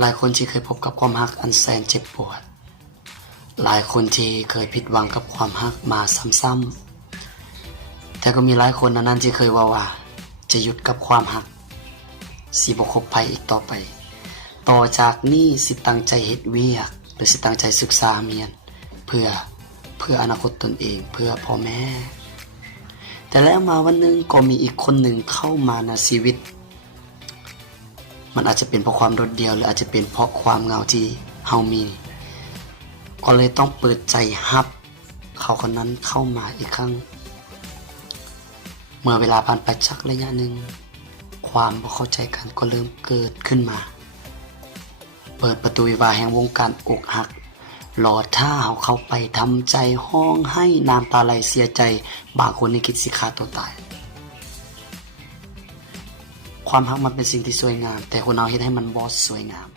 หลายคนที่เคยพบกับความรักอันแสนเจ็บปวดหลายคนที่เคยผิดหวังกับความรักมาซ้ำๆแต่ก็มีหลายคนนั้นที่เคยว่าจะหยุดกับความรักสิบ่คบไผอีกต่อไปต่อจากนี้สิตั้งใจเฮ็ดเวียกหรือสิตั้งใจศึกษาเรียนเพื่ออนาคตตนเองเพื่อพ่อแม่แต่แล้วมาวันนึงก็มีอีกคนหนึ่งเข้ามาในชีวิตมันอาจจะเป็นเพราะความโดดเดี่ยวหรืออาจจะเป็นเพราะความเหงาที่เฮามีก็เลยต้องเปิดใจรับเขาคนนั้นเข้ามาอีกครั้งเมื่อเวลาผ่านไปสักระยะหนึ่งความบ่เข้าใจกันก็เริ่มเกิดขึ้นมาเปิดประตูวิวาห์แห่งวงการอกหักรอท่าเฮาเข้าไปทำใจห้องให้น้ำตาไหลเสียใจบางคนนี่คิดสิฆ่าตัวตายความรักมันเป็นสิ่งที่สวยงามแต่คนเอาเฮ็ดให้มันบ่สวยงาม